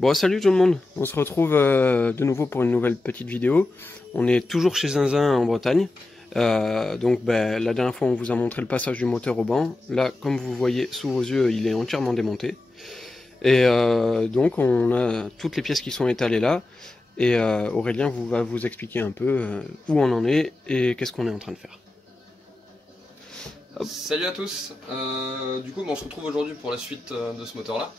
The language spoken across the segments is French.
Bon, salut tout le monde, on se retrouve de nouveau pour une nouvelle petite vidéo. On est toujours chez Zinzin en Bretagne. La dernière fois on vous a montré le passage du moteur au banc. Là, comme vous voyez sous vos yeux, il est entièrement démonté. Et donc on a toutes les pièces qui sont étalées là. Et Aurélien va vous expliquer un peu où on en est et qu'est-ce qu'on est en train de faire. Hop. Salut à tous, du coup on se retrouve aujourd'hui pour la suite de ce moteur là.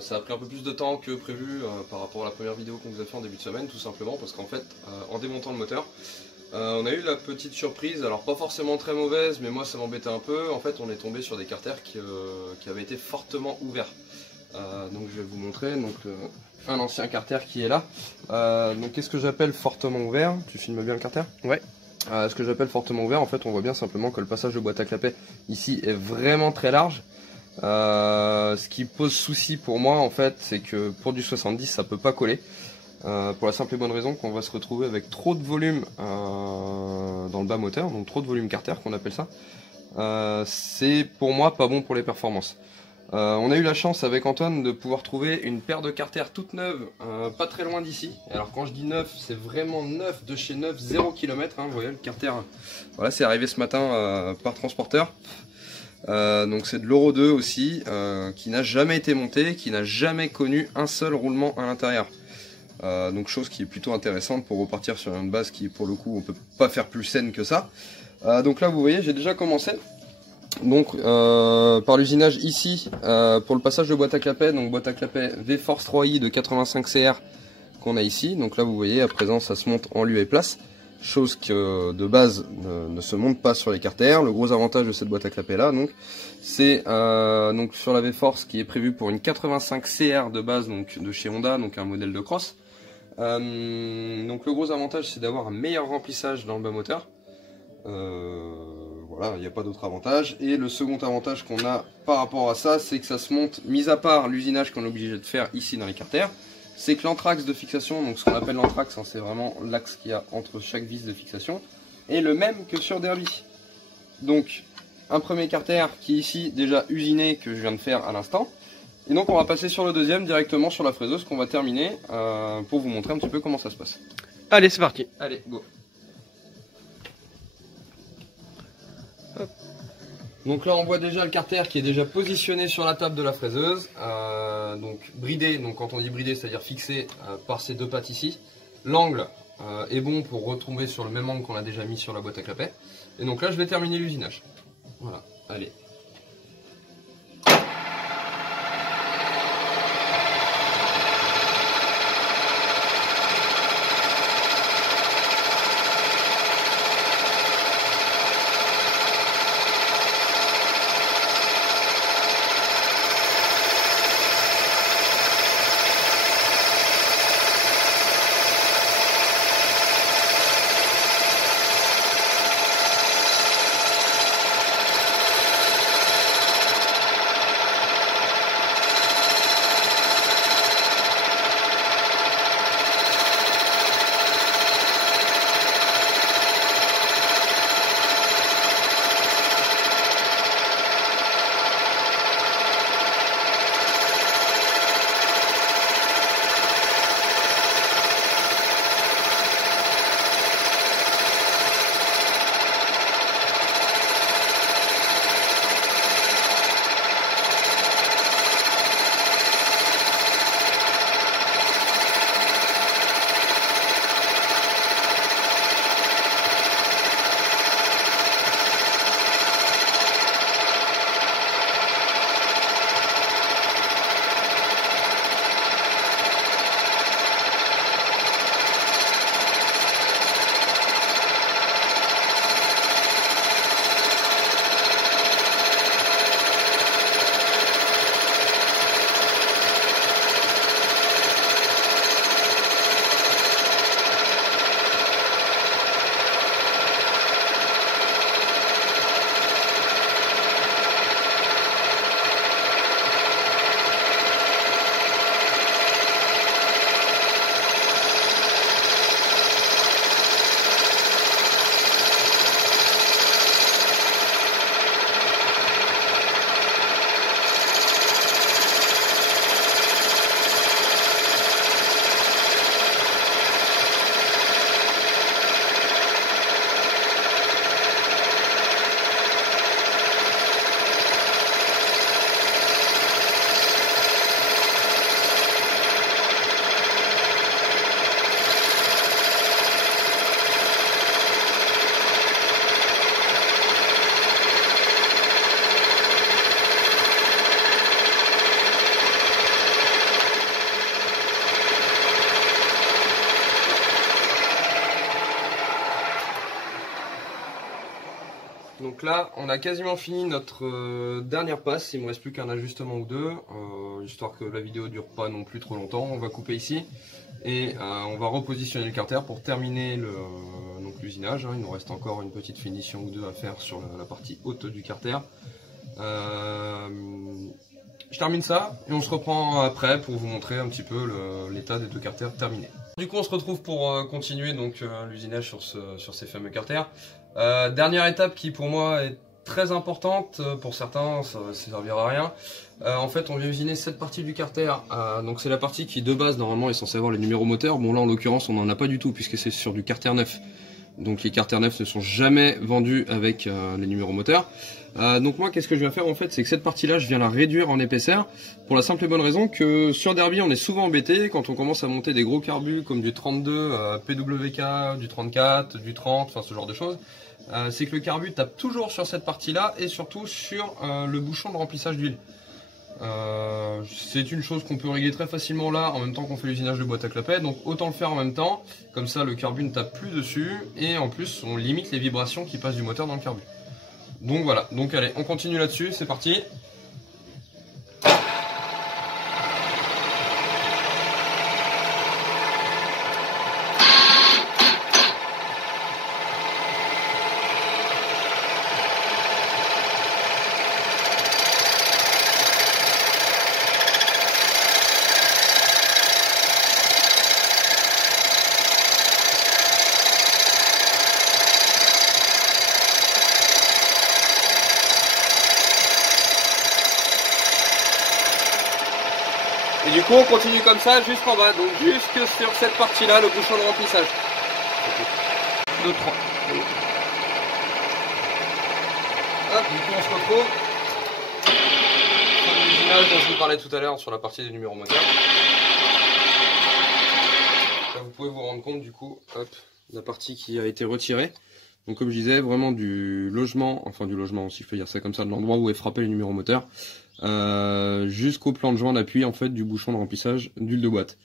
Ça a pris un peu plus de temps que prévu par rapport à la première vidéo qu'on vous a fait en début de semaine, tout simplement parce qu'en fait en démontant le moteur on a eu la petite surprise, alors pas forcément très mauvaise mais moi ça m'embêtait un peu. En fait on est tombé sur des carters qui avaient été fortement ouverts. Donc je vais vous montrer un ancien carter qui est là. Donc qu'est-ce que j'appelle fortement ouvert? Tu filmes bien le carter? Ouais. Ce que j'appelle fortement ouvert, en fait on voit bien simplement que le passage de boîte à clapet ici est vraiment très large. Ce qui pose souci pour moi en fait, c'est que pour du 70 ça peut pas coller. Pour la simple et bonne raison qu'on va se retrouver avec trop de volume dans le bas moteur, donc trop de volume carter qu'on appelle ça. C'est pour moi pas bon pour les performances. On a eu la chance avec Antoine de pouvoir trouver une paire de carters toute neuve, pas très loin d'ici. Alors quand je dis neuf, c'est vraiment neuf de chez neuf, 0 km, hein, vous voyez le carter, voilà, c'est arrivé ce matin par transporteur. Donc c'est de l'Euro 2 aussi, qui n'a jamais été monté, qui n'a jamais connu un seul roulement à l'intérieur. Donc chose qui est plutôt intéressante pour repartir sur une base qui pour le coup on peut pas faire plus saine que ça. Donc là vous voyez j'ai déjà commencé. Donc par l'usinage ici pour le passage de boîte à clapet, donc boîte à clapet V-Force 3i de 85 CR qu'on a ici. Donc là vous voyez à présent ça se monte en lieu et place, chose que de base ne se monte pas sur les carters. Le gros avantage de cette boîte à clapet là donc c'est donc sur la V-Force qui est prévue pour une 85 CR de base, donc de chez Honda, donc un modèle de cross. Donc le gros avantage c'est d'avoir un meilleur remplissage dans le bas moteur. Voilà, il n'y a pas d'autre avantage. Et le second avantage qu'on a par rapport à ça, c'est que ça se monte, mis à part l'usinage qu'on est obligé de faire ici dans les carters, c'est que l'anthrax de fixation, donc ce qu'on appelle l'anthrax, hein, c'est vraiment l'axe qu'il y a entre chaque vis de fixation, est le même que sur Derby. Donc un premier carter qui est ici déjà usiné, que je viens de faire à l'instant. Et donc on va passer sur le deuxième directement sur la fraiseuse qu'on va terminer pour vous montrer un petit peu comment ça se passe. Allez, c'est parti. Allez, go. Hop. Donc là on voit déjà le carter qui est déjà positionné sur la table de la fraiseuse, donc bridé, donc quand on dit bridé c'est à dire fixé par ces deux pattes ici. L'angle est bon pour retomber sur le même angle qu'on a déjà mis sur la boîte à clapet. Et donc là je vais terminer l'usinage. Voilà, allez. Donc là, on a quasiment fini notre dernière passe. Il me reste plus qu'un ajustement ou deux, histoire que la vidéo dure pas non plus trop longtemps. On va couper ici et on va repositionner le carter pour terminer l'usinage. Il nous reste encore une petite finition ou deux à faire sur la partie haute du carter. Je termine ça et on se reprend après pour vous montrer un petit peu l'état des deux carters terminés. Du coup, on se retrouve pour continuer donc l'usinage sur ces fameux carters. Dernière étape qui pour moi est très importante, pour certains ça ne servira à rien. En fait, on vient usiner cette partie du carter, donc c'est la partie qui de base normalement est censée avoir les numéros moteurs. Bon là en l'occurrence on n'en a pas du tout puisque c'est sur du carter neuf. Donc les carters neufs ne sont jamais vendus avec les numéros moteurs. Donc moi qu'est-ce que je viens faire en fait, c'est que cette partie là je viens la réduire en épaisseur pour la simple et bonne raison que sur Derby on est souvent embêté quand on commence à monter des gros carbus comme du 32 PWK, du 34, du 30, enfin ce genre de choses. C'est que le carbu tape toujours sur cette partie là et surtout sur le bouchon de remplissage d'huile. C'est une chose qu'on peut régler très facilement là en même temps qu'on fait l'usinage de boîte à clapet, donc autant le faire en même temps, comme ça le carbu ne tape plus dessus et en plus on limite les vibrations qui passent du moteur dans le carbu. Donc voilà, donc allez on continue là-dessus, c'est parti. Et du coup on continue comme ça jusqu'en bas, donc jusque sur cette partie là, le bouchon de remplissage. 2, 3. Hop, du coup on se retrouve. L'usinage dont je vous parlais tout à l'heure sur la partie des numéros moteurs. Là vous pouvez vous rendre compte du coup, hop, la partie qui a été retirée. Donc comme je disais, vraiment du logement, enfin du logement si je peux dire ça comme ça, de l'endroit où est frappé les numéros moteurs, jusqu'au plan de joint d'appui en fait du bouchon de remplissage d'huile de boîte.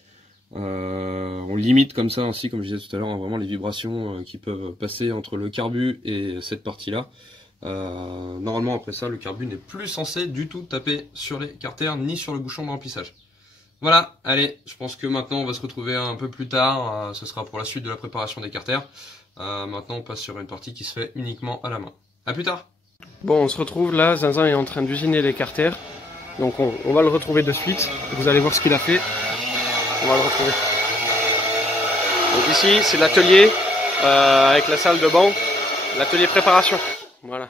On limite comme ça ainsi, comme je disais tout à l'heure, vraiment les vibrations qui peuvent passer entre le carbu et cette partie là. Normalement après ça le carbu n'est plus censé du tout taper sur les carters ni sur le bouchon de remplissage. Voilà, allez, je pense que maintenant on va se retrouver un peu plus tard, ce sera pour la suite de la préparation des carters. Maintenant on passe sur une partie qui se fait uniquement à la main. A plus tard. Bon, on se retrouve là, Zinzin est en train d'usiner les carters. Donc on va le retrouver de suite. Vous allez voir ce qu'il a fait. On va le retrouver. Donc ici c'est l'atelier avec la salle de banc, l'atelier préparation. Voilà.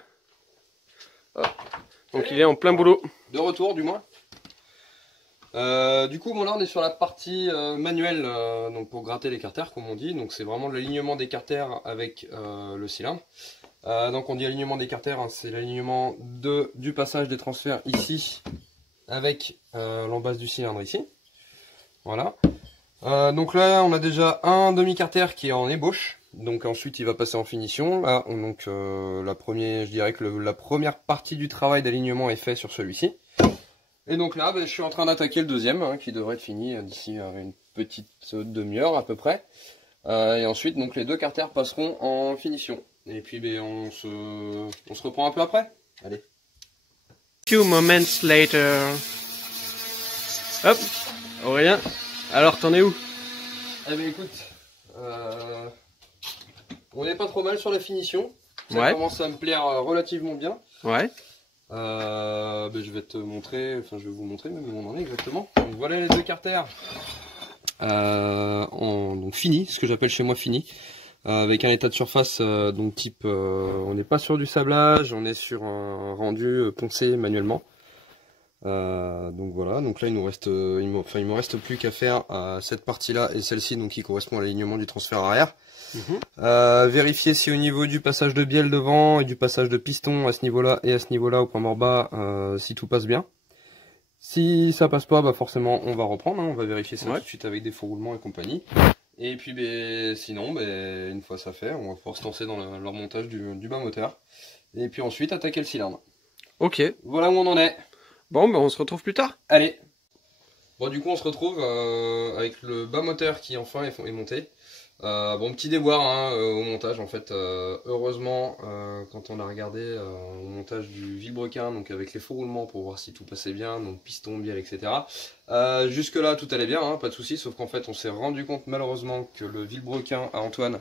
Donc il est en plein boulot. De retour du moins. Du coup bon là on est sur la partie manuelle donc pour gratter les carters comme on dit, donc c'est vraiment l'alignement des carters avec le cylindre. Donc on dit alignement des carters, hein, c'est l'alignement du passage des transferts ici avec l'embase du cylindre ici. Voilà. Donc là on a déjà un demi-carter qui est en ébauche, donc ensuite il va passer en finition. Là donc je dirais que la première partie du travail d'alignement est fait sur celui-ci. Et donc là, je suis en train d'attaquer le deuxième, hein, qui devrait être fini d'ici une petite demi-heure à peu près. Et ensuite, donc les deux carters passeront en finition. Et puis on se reprend un peu après. Allez. Few moments later. Hop, Aurélien, alors t'en es où? Eh bien écoute, on n'est pas trop mal sur la finition. Ça commence à me plaire relativement bien. Ouais. Je vais te montrer, enfin je vais vous montrer même où on en est exactement. Donc voilà les deux carters donc fini, ce que j'appelle chez moi fini, avec un état de surface donc type on n'est pas sur du sablage, on est sur un rendu poncé manuellement. Donc voilà, donc là il nous reste il me reste plus qu'à faire cette partie là et celle-ci, donc qui correspond à l'alignement du transfert arrière. Vérifier si au niveau du passage de bielle devant et du passage de piston à ce niveau là et à ce niveau là au point mort bas, si tout passe bien. Si ça passe pas, forcément on va reprendre, hein, on va vérifier ça tout de suite avec des faux roulements et compagnie. Et puis sinon une fois ça fait, on va pouvoir se lancer dans le remontage du bas moteur et puis ensuite attaquer le cylindre. Ok, voilà où on en est. Bon on se retrouve plus tard. Allez. Bon du coup on se retrouve avec le bas moteur qui enfin est monté. Bon, petit déboire hein, au montage en fait. Heureusement, quand on a regardé au montage du vilebrequin, donc avec les faux roulements pour voir si tout passait bien, donc piston, bielle, etc. Jusque là tout allait bien, hein, pas de souci, sauf qu'en fait on s'est rendu compte malheureusement que le vilebrequin à Antoine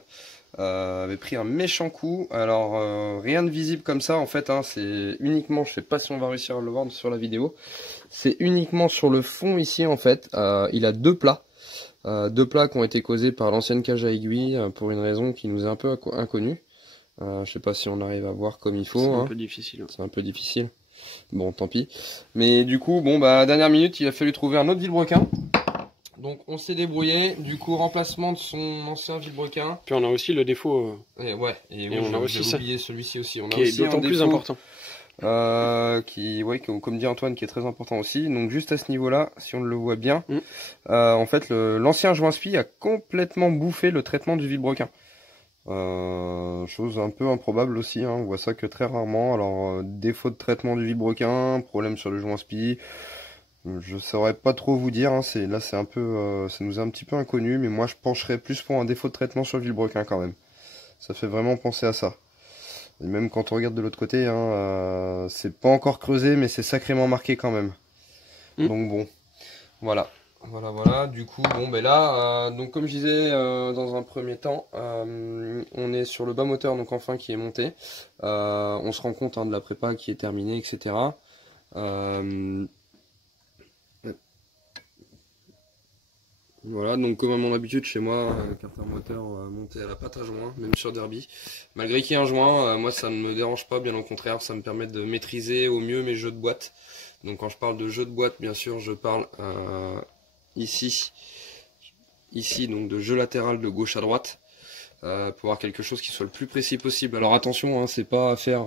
avait pris un méchant coup. Alors rien de visible comme ça en fait, hein, c'est uniquement, je sais pas si on va réussir à le voir sur la vidéo, c'est uniquement sur le fond ici en fait. Il a deux plats. Deux plats qui ont été causés par l'ancienne cage à aiguille pour une raison qui nous est un peu inconnue. Je sais pas si on arrive à voir comme il faut. C'est un hein. peu difficile. C'est un peu difficile. Bon, tant pis. Mais du coup, bon, bah, dernière minute, il a fallu trouver un autre vilebrequin. Donc, on s'est débrouillé. Du coup, remplacement de son ancien vilebrequin. Puis on a aussi le défaut Et ouais, et on a aussi ça. oublié celui-ci aussi. On a qui est aussi d'autant un plus défaut, important. comme dit Antoine, qui est très important aussi. Donc juste à ce niveau-là, si on le voit bien, Mm. en fait, l'ancien joint spi a complètement bouffé le traitement du vilebrequin. Chose un peu improbable aussi, hein, on voit ça que très rarement. Alors défaut de traitement du vilebrequin, problème sur le joint spi, je saurais pas trop vous dire. Hein, là c'est un peu, ça nous est un petit peu inconnu, mais moi je pencherais plus pour un défaut de traitement sur le vilebrequin quand même. Ça fait vraiment penser à ça. Et même quand on regarde de l'autre côté, hein, c'est pas encore creusé, mais c'est sacrément marqué quand même. Donc bon, voilà. Voilà. Du coup, bon, ben là, donc comme je disais dans un premier temps, on est sur le bas moteur, donc enfin qui est monté. On se rend compte hein, de la prépa qui est terminée, etc. Voilà, donc comme à mon habitude chez moi, carter moteur monté à la patte à joint, même sur Derby. Malgré qu'il y ait un joint, moi ça ne me dérange pas, bien au contraire, ça me permet de maîtriser au mieux mes jeux de boîte. Donc quand je parle de jeux de boîte, bien sûr, je parle ici donc de jeu latéral de gauche à droite, pour avoir quelque chose qui soit le plus précis possible. Alors attention, hein, c'est pas à faire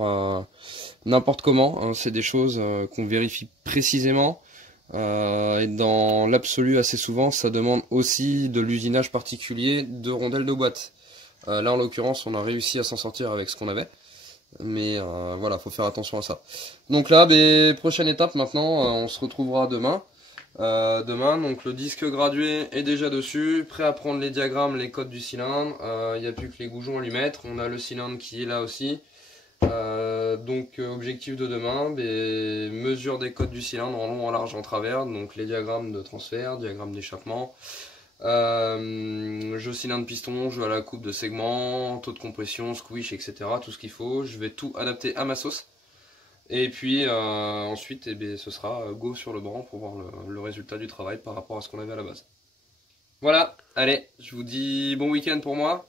n'importe comment, hein, c'est des choses qu'on vérifie précisément. Et dans l'absolu assez souvent ça demande aussi de l'usinage particulier de rondelles de boîte. Là en l'occurrence on a réussi à s'en sortir avec ce qu'on avait, mais voilà, faut faire attention à ça. Donc là, prochaine étape maintenant, on se retrouvera demain. Donc le disque gradué est déjà dessus, prêt à prendre les diagrammes, les codes du cylindre. Il n'y a plus que les goujons à lui mettre, on a le cylindre qui est là aussi. Donc objectif de demain, mesure des codes du cylindre en long, en large, en travers, donc les diagrammes de transfert, diagrammes d'échappement, jeu cylindre piston, jeu à la coupe de segments, taux de compression, squish, etc. Tout ce qu'il faut, je vais tout adapter à ma sauce. Et puis ensuite ce sera go sur le banc pour voir le résultat du travail par rapport à ce qu'on avait à la base. Voilà, allez, je vous dis bon week-end pour moi.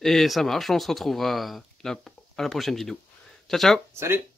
Et ça marche, on se retrouvera à la prochaine vidéo. Ciao ciao. Salut.